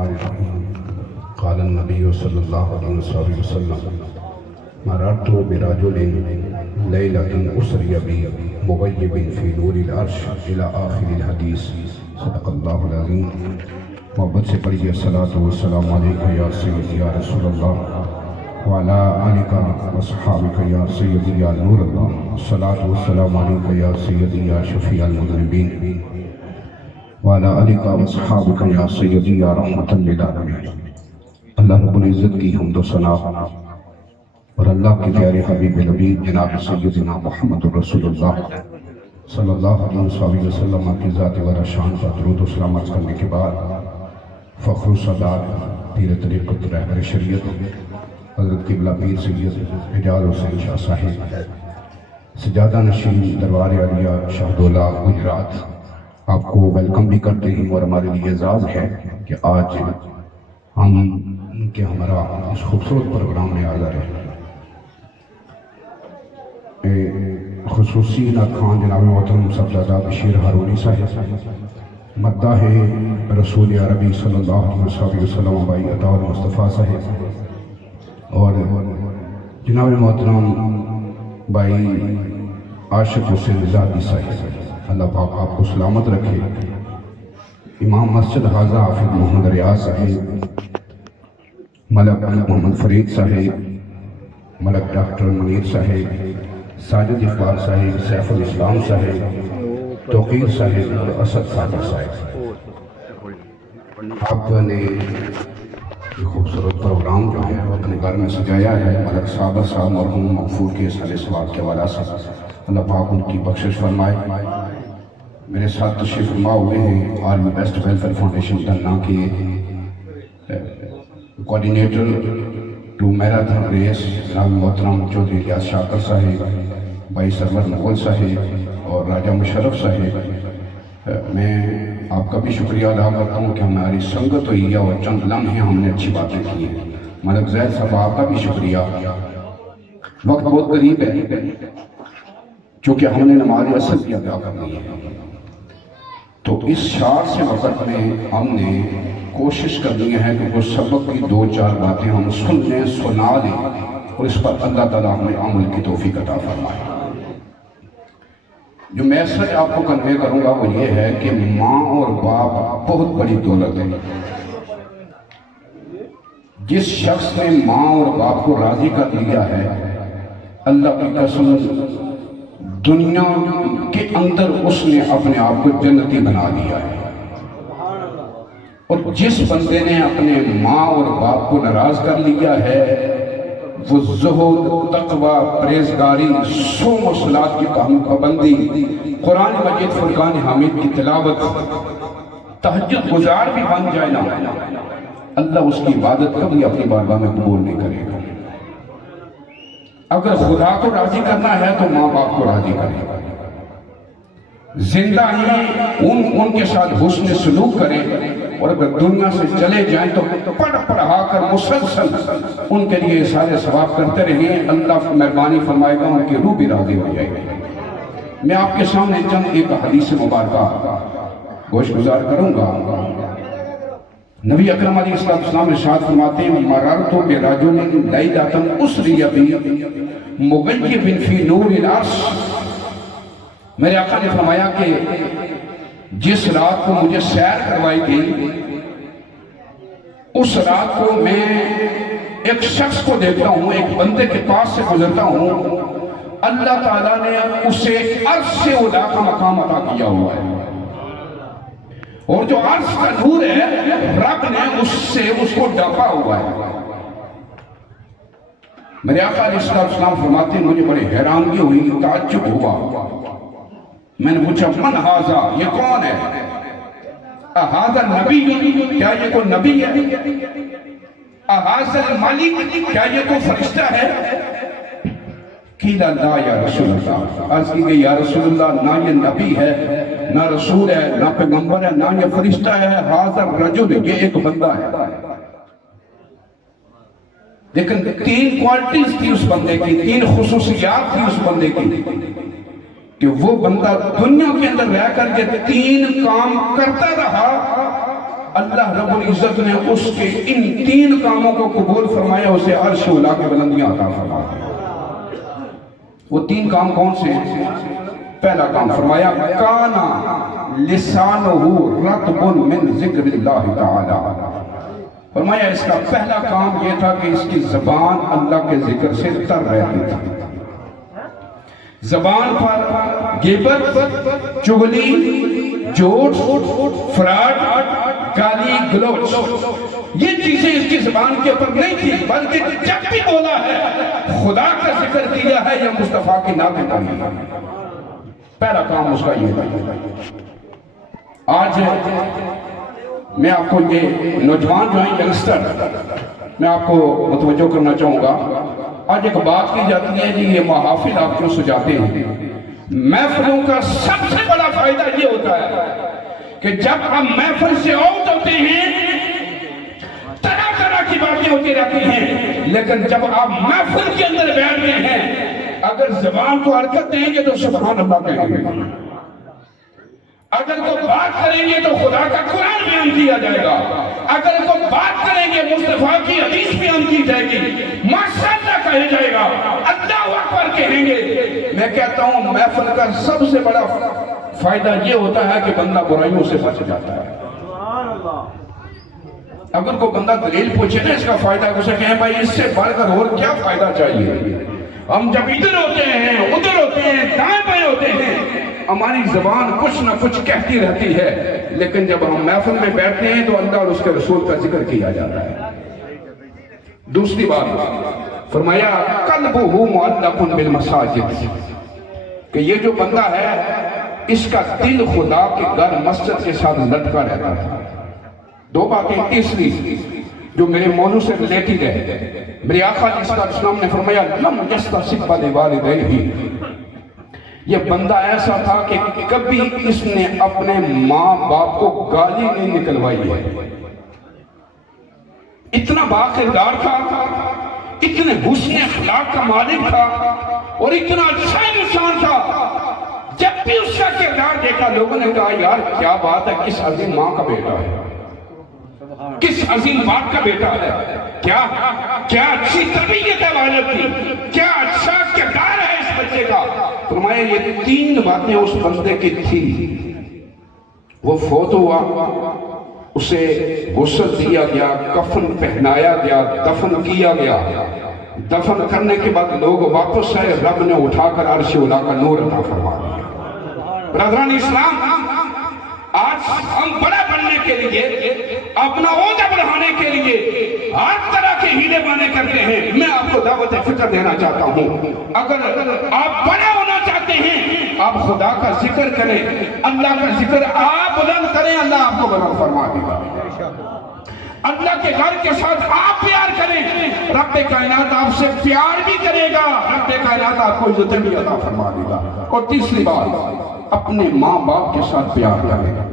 الرحمن الرحیم قال النبی صلی اللہ علیہ وسلم مررت برجل لیلة أسري بي مغيب في نور العرش إلى آخر الحدیث. صدق اللہ العظیم. محبت سے پڑھیے الصلاۃ والسلام علیکہ یا سیدی یا رسول اللہ وعلی آلکہ واصحابکہ یا سیدی یا نور اللہ. الصلاۃ والسلام علیکہ یا سیدی یا شفیع المذنبین وعلی آلکہ واصحابکہ یا سیدی یا رحمۃ للعالمین. اللہ رب العزت کی حمد و ثنا اور اللہ کے پیارے حبیب نبی جناب سیدنا محمد رسول اللہ صلی اللہ علیہ وسلم کی ذات و شان پر درود و سلام عرض کرنے کے بعد فخر و سعادت پیر طریقت رہبر شریعت حضرت قبلہ پیر سید اعجاز حسین شاہ صاحب سجادہ نشین دربار عالیہ شہدولہ گجرات آپ کو ویلکم بھی کرتے ہیں. اور ہمارے لیے اعزاز ہے کہ آج ہم ان کے ہمارا اس خوبصورت پروگرام میں حاضر ہیں. خصوصی نعت خوان جناب محترم صاحبزادہ بشیر ہارونی صاحب مداح رسول عربی صلی اللہ علیہ وسلم بھائی عطا المصطفیٰ صاحب اور جناب محترم بھائی عاشق حسین زادی صاحب. اللہ پاک آپ کو سلامت رکھے. امام مسجد حاضہ حافظ محمد ریاض صاحب، ملک محمد فرید صاحب، ملک ڈاکٹر منیر صاحب، ساجد اقبال صاحب، سیف الاسلام صاحب، توقیر صاحب اور اسد صادق صاحب. آپ نے یہ خوبصورت پروگرام جو ہے اپنے گھر میں سجایا ہے. ملک صابر صاحب مرحوم مغفور کے سال ثواب کے حوالہ سے اللہ پاک ان کی بخشش فرمائے. میرے ساتھ تشریف فرما ہوئے ہیں آرمی بیسٹ ویلفیئر فاؤنڈیشن دھنا کے کوارڈینیٹر ٹو میراتھن ریس جناب محترم چودھری الیاس شاکر صاحب، بھائی سرور مغل صاحب اور راجہ مشرف صاحب. میں آپ کا بھی شکریہ ادا کرتا ہوں کہ ہماری سنگت ہوئی ہے اور چند لمحے ہم نے اچھی باتیں کی ہیں. ملک زید صاحب آپ کا بھی شکریہ. وقت بہت قریب ہے چونکہ ہم نے نماز اصل بھی ادا کرنی ہے، تو اس شعار سے وقت میں ہم نے کوشش کرنی ہے کہ وہ سبق کی دو چار باتیں ہم سن لیں، سنا لیں اور اس پر اللہ تعالیٰ ہمیں عمل کی توفیق عطا فرمائے. جو میسج آپ کو کنوے کروں گا وہ یہ ہے کہ ماں اور باپ بہت بڑی دولت ہے. جس شخص نے ماں اور باپ کو راضی کر لیا ہے، اللہ کی قسم دنیا کے اندر اس نے اپنے آپ کو جنتی بنا لیا ہے. اور جس بندے نے اپنے ماں اور باپ کو ناراض کر لیا ہے وہ زہد، تقوی، پرہیزگاری، صوم و صلاۃ کی پابندی، قرآن مجید فرقان حامد کی تلاوت، تہجد گزار بھی بن جائے نا، اللہ اس کی عبادت کبھی اپنی بارگاہ میں قبول نہیں کرے گا. اگر خدا کو راضی کرنا ہے تو ماں باپ کو راضی کرے گا. زندہ ہی ان کے ساتھ حسن سلوک کریں اور اگر دنیا سے چلے جائیں تو پڑھا کر مسلسل ان کے لیے سارے ثواب کرتے رہیں. اللہ مہربانی فرمائے گا، ان کی روح بھی راضی ہو جائے گی. میں آپ کے سامنے چند ایک حدیث مبارکہ گوش گزار کروں گا. نبی اکرم علیہ السلام ارشاد فرماتے ہیں مررت برجل لیلة أسری بی مغیب فی نور العرش. میرے آقا نے فرمایا کہ جس رات کو مجھے سیر کروائی گئی اس رات کو میں ایک شخص کو دیکھتا ہوں، ایک بندے کے پاس سے گزرتا ہوں، اللہ تعالیٰ نے اسے عرش سے اولا کا مقام عطا کیا ہوا ہے. اور جو عرش کا نور ہے رب نے اس کو ڈھانپا ہوا ہے. میرے آقا علیہ السلام فرماتے ہیں مجھے بڑی حیرانگی ہوئی، تعجب ہوا. میں نے پوچھا من ھذا، یہ کون ہے؟ اھذا نبی، کیا یہ کوئی نبی ہے؟ اھذا الملک، کیا یہ کوئی فرشتہ ہے؟ قیل لا یا رسول اللہ، عرض کی گئی یا رسول اللہ نہ یہ نبی ہے، نہ رسول ہے، نہ پیغمبر ہے، نہ یہ فرشتہ ہے. ھذا الرجل، یہ ایک بندہ ہے. لیکن تین کوالٹیز تھی اس بندے کی، تین خصوصیات تھی اس بندے کی کہ وہ بندہ دنیا کے اندر رہ کر کے تین کام کرتا رہا اللہ رب العزت نے اس کے ان 3 کاموں کو قبول فرمایا، اسے عرش اولا کے بلندیاں عطا فرمایا۔ وہ 3 کام کون سے ہیں؟ پہلا کام فرمایا کانا لسانہ رطب من ذکر اللہ تعالی، فرمایا اس کا پہلا کام یہ تھا کہ اس کی زبان اللہ کے ذکر سے تر رہتی تھی۔ زبان پر غیبت، چغلی، جھوٹ، فراڈ، گالی گلوچ، یہ چیزیں اس کی زبان کے اوپر نہیں تھی، بلکہ جب بھی بولا ہے خدا کا ذکر کیا ہے یا مصطفیٰ کی نعت پڑھی ہے۔ پہلا کام اس کا یہ تھا۔ آج میں آپ کو یہ نوجوان جو ہیں ینگسٹر، میں آپ کو متوجہ کرنا چاہوں گا۔ آج ایک بات کی جاتی ہے جی یہ محافل آپ کیوں سجاتے ہیں؟ محفلوں کا سب سے بڑا فائدہ یہ ہوتا ہے کہ جب ہم محفل سے آؤٹ ہوتے ہیں طرح طرح کی باتیں ہوتی رہتی ہیں، لیکن جب آپ محفل کے اندر بیٹھتے ہیں اگر زبان کو حرکت دیں گے تو سبحان اللہ کہیں گے، اگر کوئی بات کریں گے تو خدا کا قرآن بیان کیا جائے گا، اگر کوئی بات کریں گے مصطفیٰ کی حدیث بیان کی جائے گی، ماشاءاللہ کہا جائے گا، اللہ اکبر کہیں گے۔ میں کہتا ہوں محفل کا سب سے بڑا فائدہ یہ ہوتا ہے کہ بندہ برائیوں سے بچ جاتا ہے۔ اگر کوئی بندہ دلیل پوچھے نا اس کا فائدہ، اسے کہیں بھائی اس سے بڑھ کر اور کیا فائدہ چاہیے؟ ہم جب ادھر ہوتے ہیں ادھر ہوتے ہیں دائیں بائیں ہوتے ہیں ہماری زبان کچھ نہ کچھ کہتی رہتی ہے، لیکن جب ہم محفل میں بیٹھتے ہیں تو اللہ اور اس کے رسول کا ذکر کیا جاتا ہے۔ دوسری بات فرمایا قلبہ معلق بالمساجد، کہ یہ جو بندہ ہے اس کا دل خدا کے گھر مسجد کے ساتھ لٹکا رہتا تھا۔ 2 باتیں۔ تیسری جو میرے موضوع سے ریلیٹڈ ہے، میرے آقا علیہ السلام نے فرمایا لم یستسب لوالدیہ، یہ بندہ ایسا تھا کہ کبھی اس نے اپنے ماں باپ کو گالی نہیں نکلوائی ہے۔ اتنا باکردار تھا، اتنے حسن اخلاق کا مالک تھا اور اتنا اچھا انسان تھا، جب بھی اس کا کردار دیکھا لوگوں نے کہا یار کیا بات ہے، کس عظیم ماں کا بیٹا ہے، کس عظیم باپ کا بیٹا ہے، کیا اچھی تربیت ہے والد کی، کیا اچھا کردار ہے اس بچے کا۔ فرمایا یہ 3 باتیں اس بندے کی تھی۔ وہ فوت ہوا، اسے غسل دیا گیا، کفن پہنایا گیا، دفن کیا گیا۔ دفن کرنے کے بعد لوگ واپس آئے، رب نے اٹھا کر عرش اولا کا نور عطا فرما دیا۔ برادران اسلام، آج ہم بڑا بننے کے لیے، اپنا عہدہ بڑھانے کے لیے ہر طرح کے ہیلے بانے کرتے ہیں۔ میں آپ کو دعوت فکر دینا چاہتا ہوں، اگر آپ بڑا ہونا چاہتے ہیں آپ خدا کا ذکر کریں، اللہ کا ذکر آپ بلند کریں، اللہ آپ کو بلند فرما دے گا۔ اللہ کے گھر کے ساتھ آپ پیار کریں، رب کائنات آپ سے پیار بھی کرے گا، رب کائنات آپ کو عزت بھی عطا فرما دے گا۔ اور تیسری بات، اپنے ماں باپ کے ساتھ پیار کریں،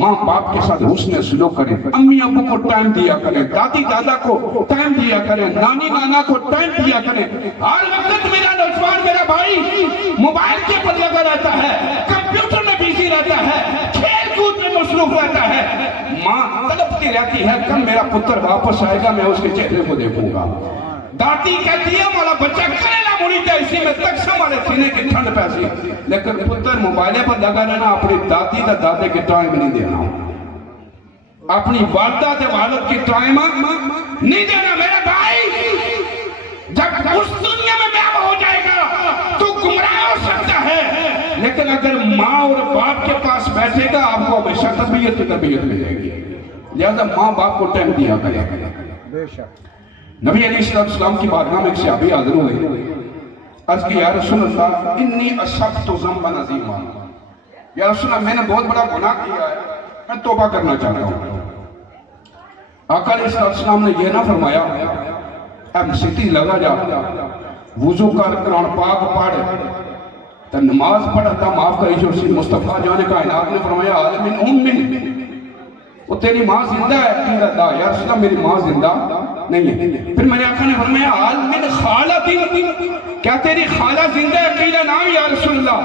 ماں باپ کے ساتھ حسن سلوک کریں، امی ابو کو ٹائم دیا کریں، دادی دادا کو ٹائم دیا کریں، نانی نانا کو ٹائم دیا کریں۔ ہر وقت میرا نوجوان میرا بھائی موبائل کے پر لگا رہتا ہے، کمپیوٹر میں بیزی رہتا ہے، کھیل کود میں مصروف رہتا ہے، ماں تڑپتی رہتی ہے کل میرا پتر واپس آئے گا میں اس کے چہرے کو دیکھوں گا۔ دادی کہتی ہے ہمارا بچہ کریلا مڑی تھا اسی میں تک سے ہمارے سینے کی ٹھنڈ پیسی، لیکن پتر موبائلے پر لگا رہنا، اپنی دادی کا دادے کے ٹائم نہیں دینا، اپنی والدہ کے والد کی ٹائم نہیں دینا۔ میرا بھائی جب اس دنیا میں بیاہ ہو جائے گا تو گمراہ ہو سکتا ہے، لیکن اگر ماں اور باپ کے پاس بیٹھے گا آپ کو ہمیشہ تربیت ملے گی۔ لہذا ماں باپ کو ٹائم دیا کرے۔ نبی علیہ السلام کی بارگاہ میں ایک صحابی حاضر ہوئے، عرض کی یا رسول اللہ انی اصبت ذنبا عظیما، یا رسول اللہ میں نے بہت بڑا گناہ کیا ہے، میں توبہ کرنا چاہتا ہوں۔ آقا علیہ السلام نے یہ نہ فرمایا اب سیٹی لگا جا، وضو کر قرآن پاک پڑھ، تو نماز پڑھتا معاف کری جو سی مصطفیٰ جانے کائنات نے فرمایا عالمین امین، وہ تیری ماں زندہ ہے؟ قیل لا یا رسول اللہ میری ماں زندہ نہیں ہے۔ پھر میرے آقا نے فرمایا حال من خالتی، کیا تیری خالہ زندہ ہے؟ قیل نعم یا رسول اللہ،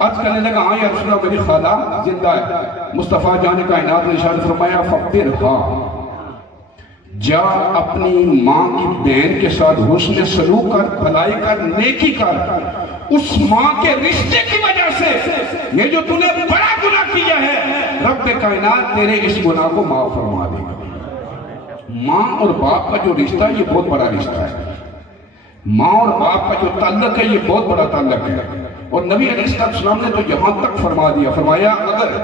عرض کرنے لگا ہاں یا رسول اللہ میری خالہ زندہ ہے۔ مصطفیٰ جان کائنات نے ارشاد فرمایا فبرھا، جا اپنی ماں کی بہن کے ساتھ حسن سلوک کر، بھلائی کر، نیکی کر، اس ماں کے رشتے کی وجہ سے یہ جو تو نے بڑا گناہ کیا ہے رب کائنات تیرے اس گناہ کو معاف فرما دے گا۔ ماں اور باپ کا جو رشتہ ہے یہ بہت بڑا رشتہ ہے، ماں اور باپ کا جو تعلق ہے یہ بہت بڑا تعلق ہے۔ اور نبی علیہ السلام نے تو یہاں تک فرما دیا، فرمایا اگر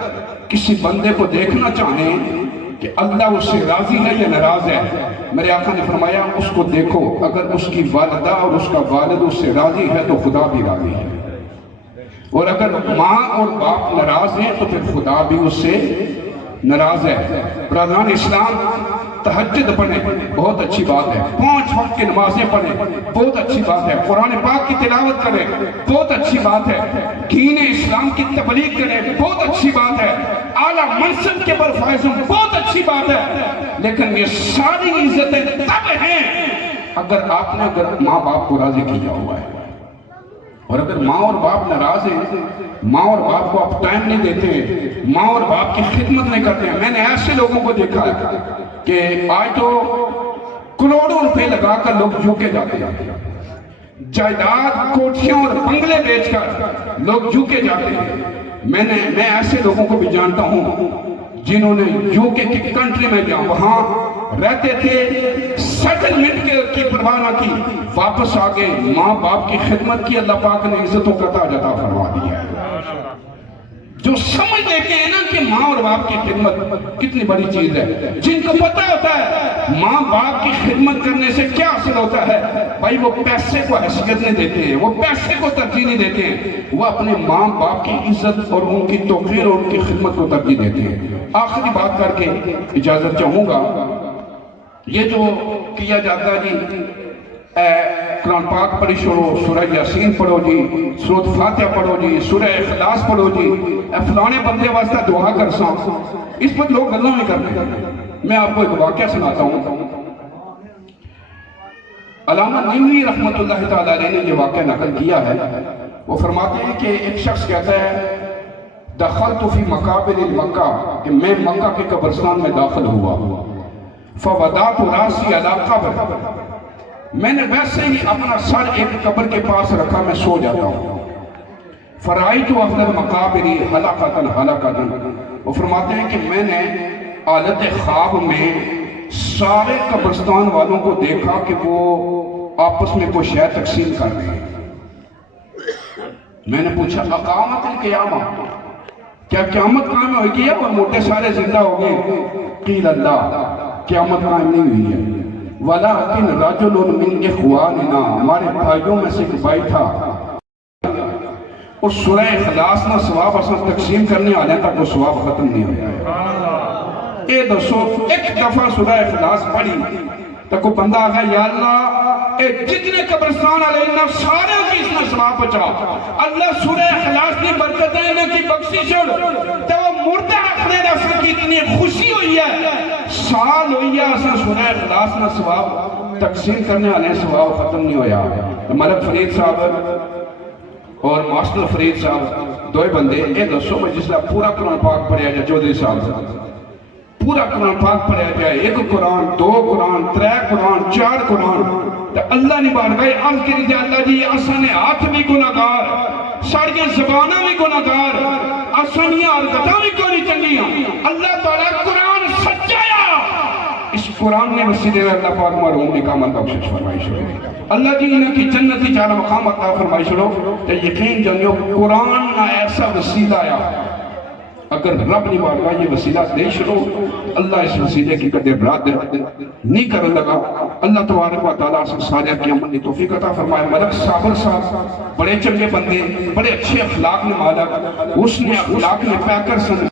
کسی بندے کو دیکھنا چاہیں کہ اللہ اس سے راضی ہے یا ناراض ہے، میرے آقا نے فرمایا اس کو دیکھو، اگر اس کی والدہ اور اس کا والد اس سے راضی ہے تو خدا بھی راضی ہے، اور اگر ماں اور باپ ناراض ہیں تو پھر خدا بھی اس سے ناراض ہے۔ برادران اسلام، تہجد پڑھیں بہت اچھی بات ہے، 5 وقت کی نمازیں پڑھیں بہت اچھی بات ہے، قرآن پاک کی تلاوت کریں بہت اچھی بات ہے، دین اسلام کی تبلیغ کریں بہت اچھی بات ہے، اعلیٰ منصب کے پر فائز ہوں بہت اچھی بات ہے، لیکن یہ ساری عزتیں تب ہیں اگر آپ نے ماں باپ کو راضی کیا ہوا ہے۔ اور اگر ماں اور باپ ناراض ہیں، ماں اور باپ کو آپ ٹائم نہیں دیتے، ماں اور باپ کی خدمت نہیں کرتے ہیں، میں نے ایسے لوگوں کو دیکھا ہے کہ آج تو کروڑوں روپے لگا کر لوگ یوکے جاتے ہیں، جائیداد کوٹھیاں اور بنگلے بیچ کر لوگ یوکے جاتے ہیں۔ میں ایسے لوگوں کو بھی جانتا ہوں جنہوں نے یوکے کی کنٹری میں جہاں وہاں رہتے تھے، سیٹلمنٹ کی پرواہ نہ کی، واپس آگے ماں باپ کی خدمت کی، اللہ پاک نے عزتوں کا تاج عطا فرما دیا ہے۔ جو سمجھ لیتے ہیں نا کہ ماں اور باپ کی خدمت کتنی بڑی چیز ہے، جن کو پتہ ہوتا ہے ماں باپ کی خدمت کرنے سے کیا حاصل ہوتا ہے، بھائی وہ پیسے کو حیثیت نہیں دیتے ہیں، وہ پیسے کو ترجیح نہیں دیتے ہیں، وہ اپنے ماں باپ کی عزت اور ان کی توقیر اور ان کی خدمت کو ترجیح دیتے ہیں۔ آخری بات کر کے اجازت چاہوں گا، یہ جو کیا جاتا ہے جی قرآن پاک پڑھی چھوڑو، سورہ یاسین پڑھو جی، سورۃ فاتحہ پڑھو جی، سورہ اخلاص پڑھو جی، فلانے بندے واسطہ دعا کر سا، اس پر لوگ گلاں نہیں کرتے۔ میں آپ کو ایک واقعہ سناتا ہوں۔ علامہ نینوی رحمۃ اللہ تعالیٰ علیہ نے یہ واقعہ نقل کیا ہے، وہ فرماتے ہیں کہ ایک شخص کہتا ہے دخلت فی مقابر مکہ، کہ میں مکہ کے قبرستان میں داخل ہوا، فوضعت راسی علی قبر، میں نے ویسے ہی اپنا سر ایک قبر کے پاس رکھا، میں سو جاتا ہوں، فرائیت اہل المقابر حلقۃ حلقۃ، وہ فرماتے ہیں کہ میں نے حالت خواب میں سارے قبرستان والوں کو دیکھا کہ وہ آپس میں کوئی شے تقسیم کر رہے ہیں۔ میں نے پوچھا اقامت القیامہ، کیا قیامت قائم ہوئی ہے اور موٹے سارے زندہ ہو گئے؟ قیل اللہ، قیامت قائم نہیں ہوئی ہے، ولیکن رجل من اخواننا، ہمارے بھائیوں میں سے ایک بھائی تھا، اور سورہ اخلاص نہ ثواب اصلا تقسیم کرنے آ جائیں تک وہ ثواب ختم نہیں ہو جائے۔ اے دوستو، ایک دفعہ سورہ اخلاص پڑھی تو کوئی بندہ آگا یا اللہ اے جتنے قبرستان علیہ سارے کی اس نے ثواب بچا، اللہ سورہ اخلاص کی برکت ہے انہیں کی بخشش چھوڑ، تو وہ مردہ اپنے رفع کی اتنی خوشی ہوئی ہے، سال ہوئی ہے اسے سورہ اخلاص نہ ثواب تقسیم کرنے آنے ثواب ختم نہیں ہویا۔ ملک فرید صاحب اور ماسٹر فرید صاحب دوئے بندے، اے دوستو میں جس لئے پورا قرآن پاک پڑھیا جائے چودھری صاحب، پورا قرآن پاک پڑھیا جائے، 1 قرآن 2 قرآن 3 قرآن 4 قرآن، تو اللہ نے بار گئے عرض کری جائے اللہ جی اسانے ہاتھ بھی گناہگار، ساڑیاں زبانہ بھی گناہگار، اسانیاں حرکتاں بھی کوئی چنگیاں، اللہ تعالیٰ قرآن سچایا، اس قرآن نے وسیلے میں اللہ پاک مرحوم نے کامل بخشش فرمائی شروع، اللہ جی انہیں کی جنتی چالا مقام عطا فرمائی شروع، تو یقین جانیو قرآن نہ ایسا وسیلہ آیا، اگر رب نے بارگاہ یہ وسیلہ دے شروع، اللہ اس وسیلے کی قدر برات نہیں کر لگا۔ اللہ تبارک و تعالیٰ سے سارے کی عمل کی توفیق عطا فرمائے۔ ملک صابر صاحب بڑے چنگے بندے، بڑے اچھے اخلاق میں مالک، اس نے اخلاق میں پیکر سن